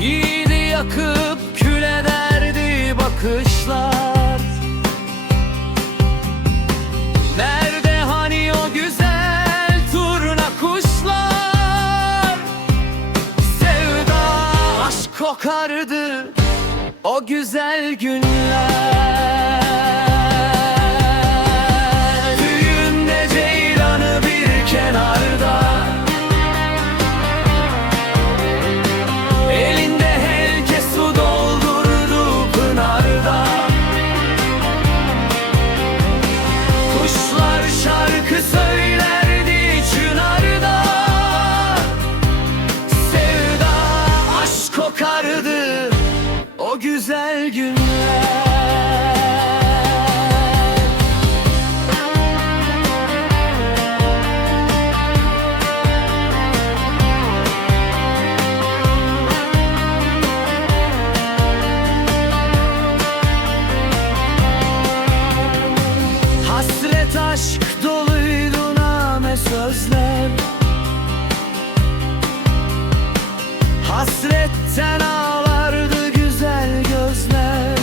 Yiğidi yakıp kül ederdi bakışlar. Nerede hani o güzel turna kuşlar? Sevda aşk kokardı o güzel günler. şarkı söylerdi çınarda. Sevda aşk kokardı o güzel günler. Aşk doluydu name sözler. Hasretten ağlardı güzel gözler.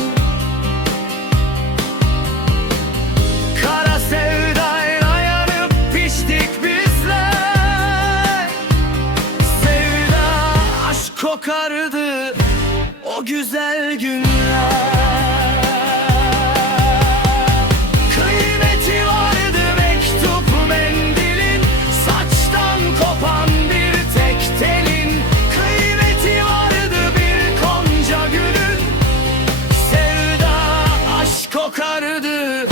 Kara sevdayla yanıp piştik bizler. Sevda aşk kokardı o güzel günler. kokardı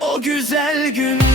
o güzel gün.